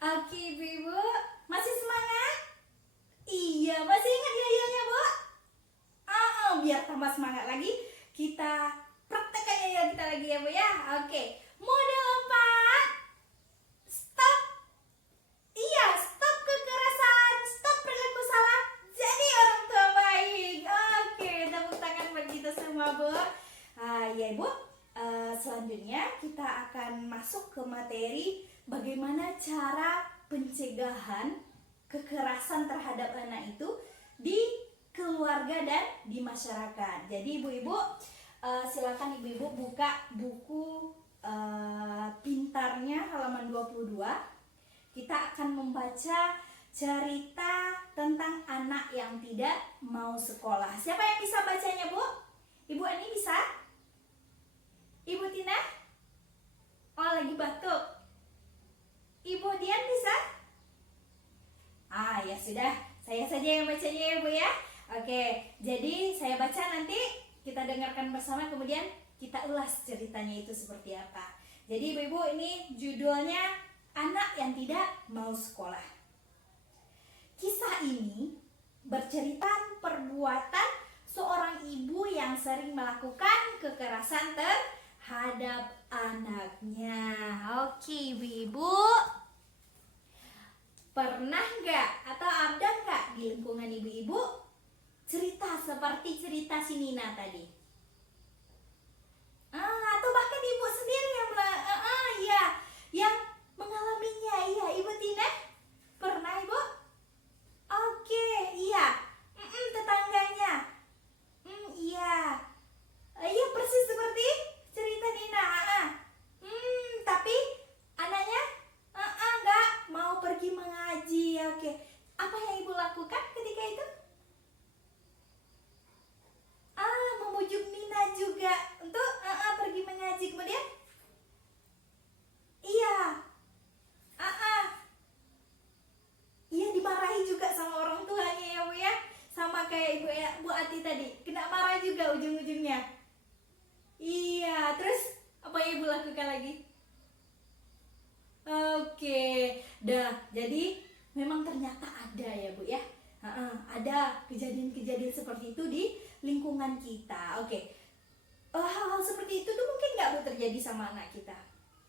Oke ibu-ibu, masih semangat? Iya, masih ingat ya bu? Biar tambah semangat lagi, kita praktekkan ya kita lagi ya bu ya. Oke, model 4. Stop. Iya, stop kekerasan, stop perilaku salah, jadi orang tua baik. Oke, tepuk tangan bagi kita semua bu. Ya ibu, selanjutnya kita akan masuk ke materi bagaimana cara pencegahan kekerasan terhadap anak itu di keluarga dan di masyarakat. Jadi ibu-ibu, silakan ibu-ibu buka buku pintarnya halaman 22. Kita akan membaca cerita tentang anak yang tidak mau sekolah. Siapa yang bisa bacanya bu? Ibu Ani bisa? Ibu Tina? Oh, lagi batuk. Ibu Dian bisa? Ya sudah, saya saja yang bacanya ya bu ya. Oke, jadi saya baca, nanti kita dengarkan bersama, kemudian kita ulas ceritanya itu seperti apa. Jadi ibu-ibu, ini judulnya Anak yang Tidak Mau Sekolah. Kisah ini bercerita perbuatan seorang ibu yang sering melakukan kekerasan terhadap anaknya. Oke ibu-ibu, pernah nggak atau ada nggak di lingkungan ibu-ibu cerita seperti cerita si Nina tadi? Atau bahkan ibu sendiri yang mengalaminya. Iya, Ibu Tina? Pernah ibu? Oke, iya. Tetangganya. Iya. Iya, persis seperti cerita Nina. Tapi anaknya nggak mau pergi mengaji. Oke. Apa yang ibu lakukan ketika itu? Membujuk Nina juga untuk pergi mengaji. Kemudian? Iya. Iya, dimarahi juga sama orang tuanya ya bu ya. Sama kayak Bu Ati tadi, kena marah juga ujung-ujungnya. Iya, terus apa yang ibu lakukan lagi? Oke, jadi memang ternyata ada ya bu ya. Ada kejadian-kejadian seperti itu di lingkungan kita. Oke, hal-hal seperti itu tuh mungkin nggak bu terjadi sama anak kita?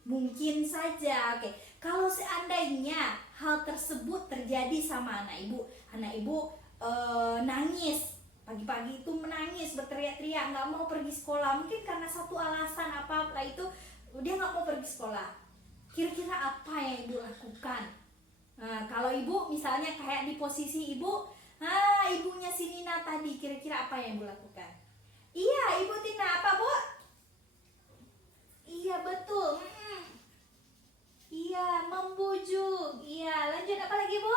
Mungkin saja. Oke, kalau seandainya hal tersebut terjadi sama anak ibu nangis pagi-pagi itu, menangis berteriak-teriak nggak mau pergi sekolah, mungkin karena satu alasan apa itu dia nggak mau pergi sekolah. Kira-kira apa yang ibu lakukan? Kalau ibu misalnya kayak di posisi ibu, ibunya si Nina tadi, kira-kira apa yang ibu lakukan? Iya, Ibu Tina, apa bu? Iya betul. Iya, membujuk. Iya, lanjut apa lagi bu?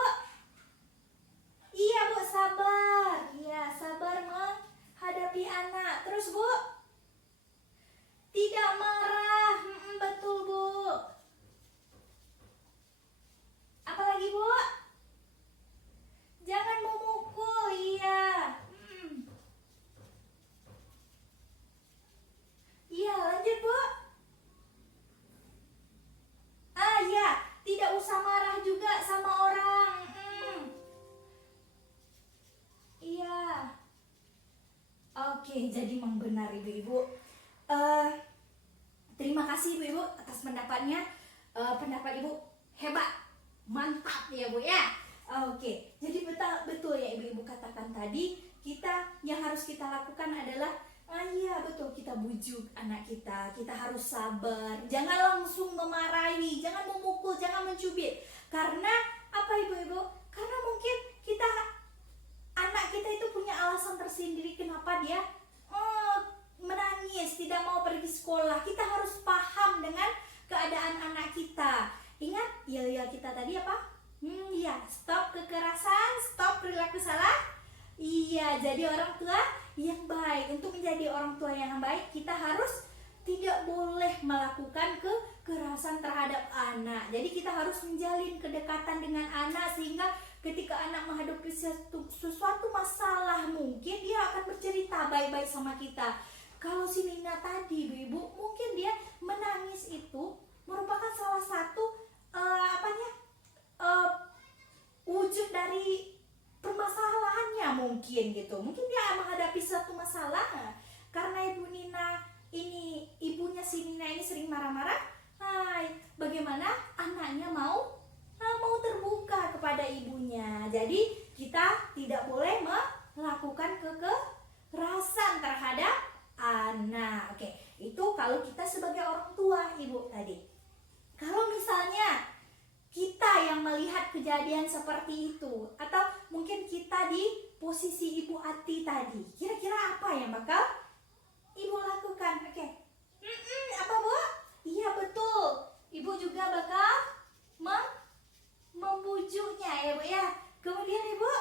Iya bu, sabar. Iya, sabar menghadapi anak. Terus bu? Tidak marah. Betul bu. Apa lagi bu? Jangan memukul. Iya. Iya, lanjut bu. Iya, tidak usah marah juga sama orang. Iya. Oke, jadi memang benar ibu-ibu. Terima kasih ibu-ibu atas pendapatnya. Pendapat ibu hebat, mantap ya bu ya. Oke, jadi betul ya ibu-ibu katakan tadi, yang harus kita lakukan adalah iya betul, kita bujuk anak kita harus sabar, jangan langsung memarahi, jangan memukul, jangan mencubit. Karena apa ibu-ibu? Karena mungkin anak kita itu punya alasan tersendiri kenapa dia menangis, tidak mau pergi sekolah. Kita harus paham dengan keadaan anak kita. Ingat ya kita tadi apa? Stop kekerasan, stop perilaku salah. Iya, jadi orang tua yang baik. Untuk menjadi orang tua yang baik, kita harus tidak boleh melakukan kekerasan terhadap anak. Jadi kita harus menjalin kedekatan dengan anak, sehingga ketika anak menghadapi sesuatu masalah, mungkin dia akan bercerita baik-baik sama kita. Kalau si Nina tadi, ibu, mungkin dia menangis itu merupakan salah satu mungkin gitu. Mungkin dia menghadapi suatu masalah. Karena Ibu Nina ini, ibunya si Nina ini sering marah-marah. Hai, bagaimana anaknya mau terbuka kepada ibunya. Jadi kita tidak boleh melakukan kekerasan terhadap anak. Oke, itu kalau kita sebagai orang tua, Ibu tadi. Kalau misalnya kita yang melihat kejadian seperti itu, atau mungkin kita di posisi Ibu Ati tadi, kira-kira apa yang bakal Ibu lakukan? Oke. Apa, Bu? Iya, betul. Ibu juga bakal membujuknya ya, Bu ya. Kemudian Ibu,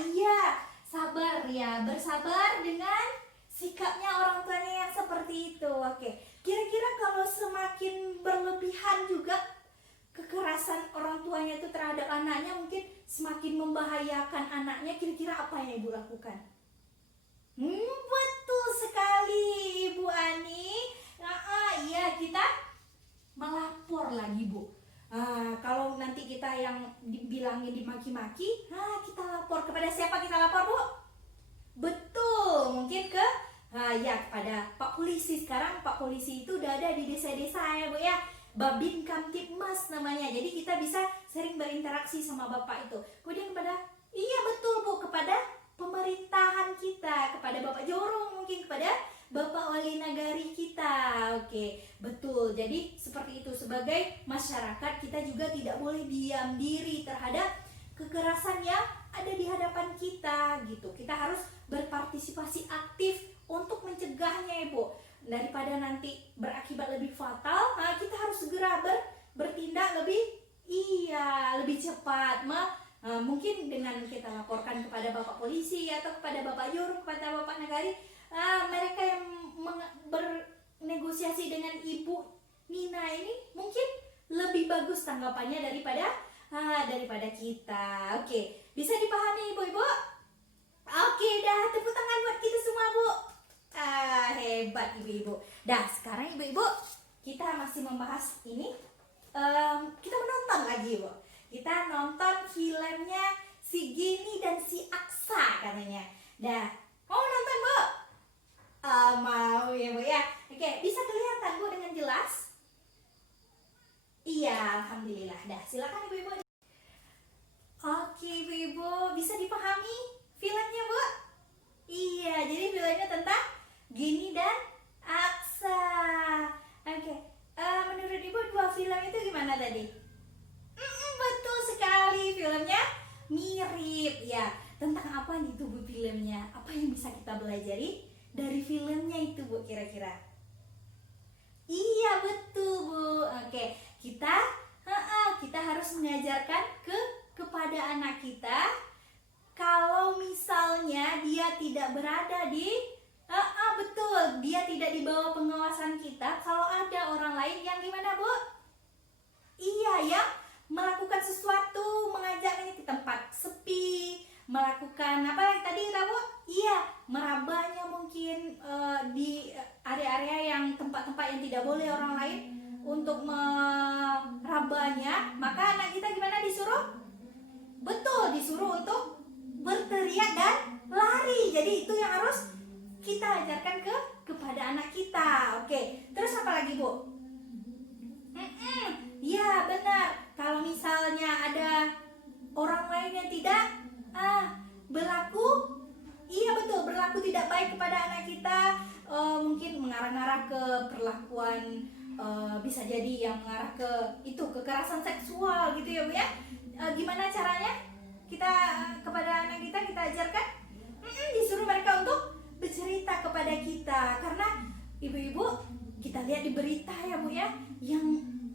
iya, sabar ya, bersabar dengan sikapnya orang tuanya yang seperti itu. Oke. Kira-kira kalau semakin berlebihan juga kekerasan orang tuanya itu terhadap anaknya, mungkin semakin membahayakan anaknya, kira-kira apa yang Ibu lakukan? Betul sekali Ibu Ani. Iya, kita melapor lagi, Bu. Kalau nanti kita yang dibilangin dimaki-maki, kita lapor. Kepada siapa kita lapor, Bu? Betul, mungkin kepada Pak Polisi. Sekarang Pak Polisi itu udah ada di desa-desa ya, Bu ya. Babin Kamtibmas namanya. Jadi kita bisa sering berinteraksi sama Bapak itu. Kemudian iya betul, Bu, kepada pemerintahan kita, kepada Bapak Jorong, mungkin kepada Bapak Wali Nagari kita. Oke, betul. Jadi seperti itu, sebagai masyarakat kita juga tidak boleh diam diri terhadap kekerasan yang ada di hadapan kita gitu. Kita harus berpartisipasi aktif untuk mencegahnya, Ibu. Daripada nanti berakibat lebih fatal, kita harus segera bertindak lebih cepat. Mungkin dengan kita laporkan kepada Bapak Polisi atau kepada Bapak Jorong, kepada Bapak Nagari, mereka yang bernegosiasi dengan Ibu Nina ini mungkin lebih bagus tanggapannya daripada kita. Oke, bisa dipahami Ibu-ibu? Oke, dah, tepuk tangan buat kita semua, Bu. Hebat Ibu-ibu. Dah, sekarang Ibu-ibu, kita masih membahas ini. Kita menonton lagi, Bu. Kita nonton filmnya si Gini dan si Aksa katanya. Dah, mau nonton, Bu? Mau ya, Bu ya. Oke, bisa kelihatan, Bu, dengan jelas? Iya, alhamdulillah. Dah, silakan Ibu-ibu. Oke, Ibu-ibu, bisa dipahami filmnya, Bu? Iya, jadi filmnya tentang Gini dan Aksa. Oke, menurut Ibu dua film itu gimana tadi? Betul sekali, filmnya mirip ya. Tentang apa nih tuh, Bu, filmnya? Apa yang bisa kita pelajari dari filmnya itu, Bu, kira-kira? Iya, betul, Bu. Oke, kita harus mengajarkan kepada anak kita, kalau misalnya dia tidak berada di betul, dia tidak di bawah pengawasan kita, kalau ada orang lain yang gimana, Bu? Iya, yang melakukan sesuatu, mengajaknya ke tempat sepi, melakukan apa lagi tadi, Bu? Iya, merabanya mungkin di area-area yang tempat-tempat yang tidak boleh orang lain untuk merabanya, maka anak kita gimana disuruh? Betul, disuruh untuk berteriak dan lari. Jadi itu yang harus kita ajarkan kepada anak kita. Oke, terus apa lagi, Bu? Ya, benar. Kalau misalnya ada orang lain yang tidak berlaku tidak baik kepada anak kita, mungkin mengarah-arah ke perlakuan, bisa jadi yang mengarah ke itu kekerasan seksual gitu ya, Bu ya. Gimana caranya kita kepada anak kita ajarkan? Disuruh mereka untuk bercerita kepada kita, karena ibu-ibu kita lihat di berita ya, Bu ya, yang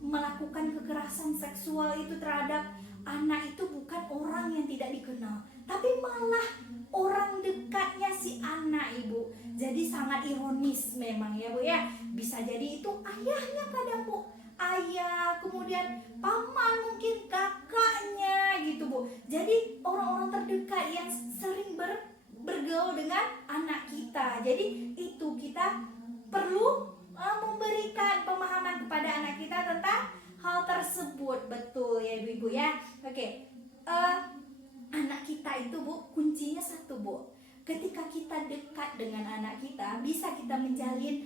melakukan kekerasan seksual itu terhadap anak itu bukan orang yang tidak dikenal, tapi malah orang dekatnya si anak, Ibu. Jadi sangat ironis memang ya, Bu ya. Bisa jadi itu ayahnya kadang, Bu, ayah, kemudian paman, mungkin kakaknya gitu, Bu. Jadi orang-orang terdekat yang sering bergaul dengan anak kita. Jadi itu kita perlu memberikan pemahaman kepada anak kita tentang hal tersebut. Betul ya, Ibu-ibu ya. Oke, anak kita itu, Bu, kita dekat dengan anak kita, bisa kita menjalin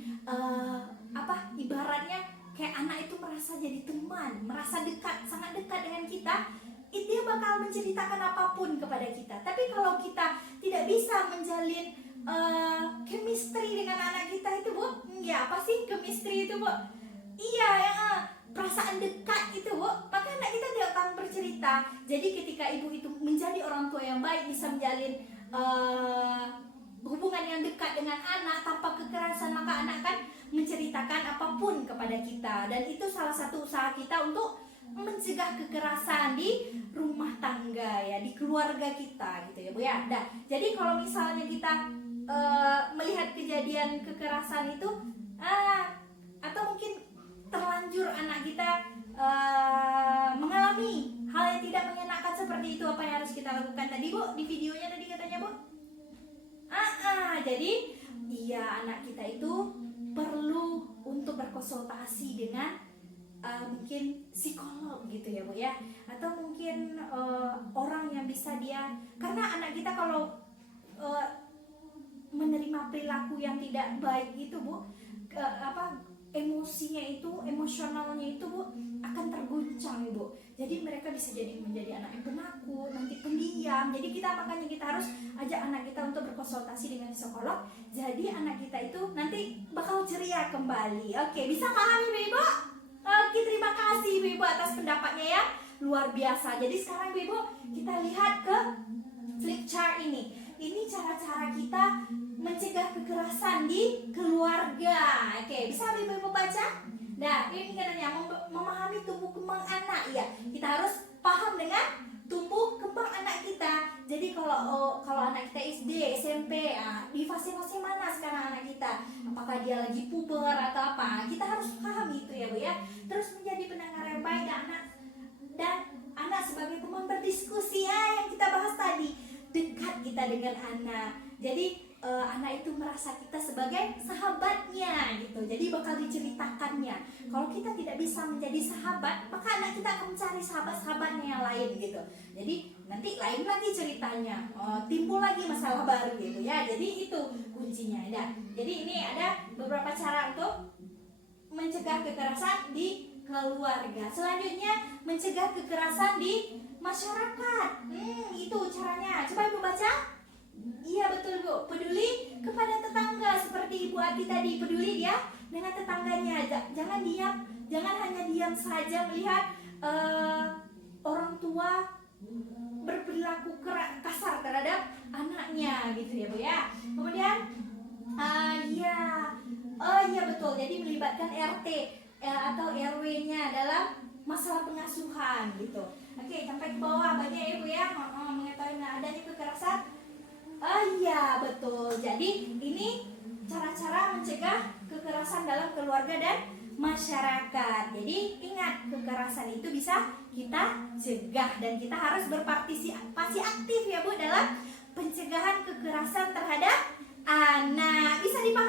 ibaratnya kayak anak itu merasa jadi teman, merasa dekat, sangat dekat dengan kita. Dia bakal menceritakan apapun kepada kita. Tapi kalau kita tidak bisa menjalin chemistry dengan anak kita itu, Bu, ya apa sih chemistry itu, Bu? Iya, ya, perasaan dekat itu, Bu, maka anak kita tidak akan bercerita. Jadi ketika ibu itu menjadi orang tua yang baik, bisa menjalin hubungan yang dekat dengan anak tanpa kekerasan, maka anak kan menceritakan apapun kepada kita. Dan itu salah satu usaha kita untuk mencegah kekerasan di rumah tangga ya, di keluarga kita gitu ya, Bu ya. Nah, jadi kalau misalnya kita melihat kejadian kekerasan itu atau mungkin terlanjur anak kita mengalami hal yang tidak mengenakan seperti itu, apa yang harus kita lakukan tadi, Bu? Di videonya tadi katanya, Bu. Jadi iya, anak kita itu perlu untuk berkonsultasi dengan mungkin psikolog gitu ya, Bu ya, atau mungkin orang yang bisa karena anak kita kalau menerima perilaku yang tidak baik itu, Bu, emosinya itu, emosionalnya itu, Bu, akan terguncang, Bu. Jadi mereka bisa menjadi anak yang penakut, nanti pendiam. Jadi makanya kita harus ajak anak kita untuk berkonsultasi dengan psikolog. Jadi anak kita itu nanti bakal ceria kembali. Oke, bisa pahami, Ibu? Oke, terima kasih Ibu atas pendapatnya ya, luar biasa. Jadi sekarang Ibu, kita lihat ke flip chart ini. Ini cara-cara kita mencegah kekerasan di keluarga. Oke, bisa Ibu baca? Nah, ini katanya memahami tumbuh kembang anak ya. Kita harus paham dengan tumbuh kembang anak kita. Jadi kalau anak kita SD, SMP, di fase-fase mana sekarang anak kita? Apakah dia lagi puber atau apa? Kita harus paham itu ya, Bu ya. Terus menjadi pendengar yang baik dan anak sebagai teman berdiskusi yang kita bahas tadi. Dekat kita dengan anak. Jadi anak itu merasa kita sebagai sahabatnya gitu. Jadi bakal diceritakannya. Kalau kita tidak bisa menjadi sahabat, maka anak kita akan mencari sahabat-sahabatnya yang lain gitu. Jadi nanti lain lagi ceritanya, timbul lagi masalah baru gitu ya. Jadi itu kuncinya. Jadi ini ada beberapa cara untuk mencegah kekerasan di keluarga. Selanjutnya mencegah kekerasan di masyarakat. Itu caranya. Coba Ibu baca. Iya betul, Bu. Peduli kepada tetangga seperti Ibu Ati tadi, peduli dia dengan tetangganya. Jangan diam, jangan hanya diam saja melihat orang tua berperilaku kasar terhadap anaknya gitu ya, Bu ya. Kemudian iya betul. Jadi melibatkan RT atau RW-nya dalam masalah pengasuhan gitu. Oke, sampai ke bawah banyak ya, Bu ya, mengetahui adanya kekerasan. Iya betul. Jadi ini cara-cara mencegah kekerasan dalam keluarga dan masyarakat. Jadi ingat, kekerasan itu bisa kita cegah dan kita harus berpartisipasi aktif ya, Bu, dalam pencegahan kekerasan terhadap anak. Bisa dipahami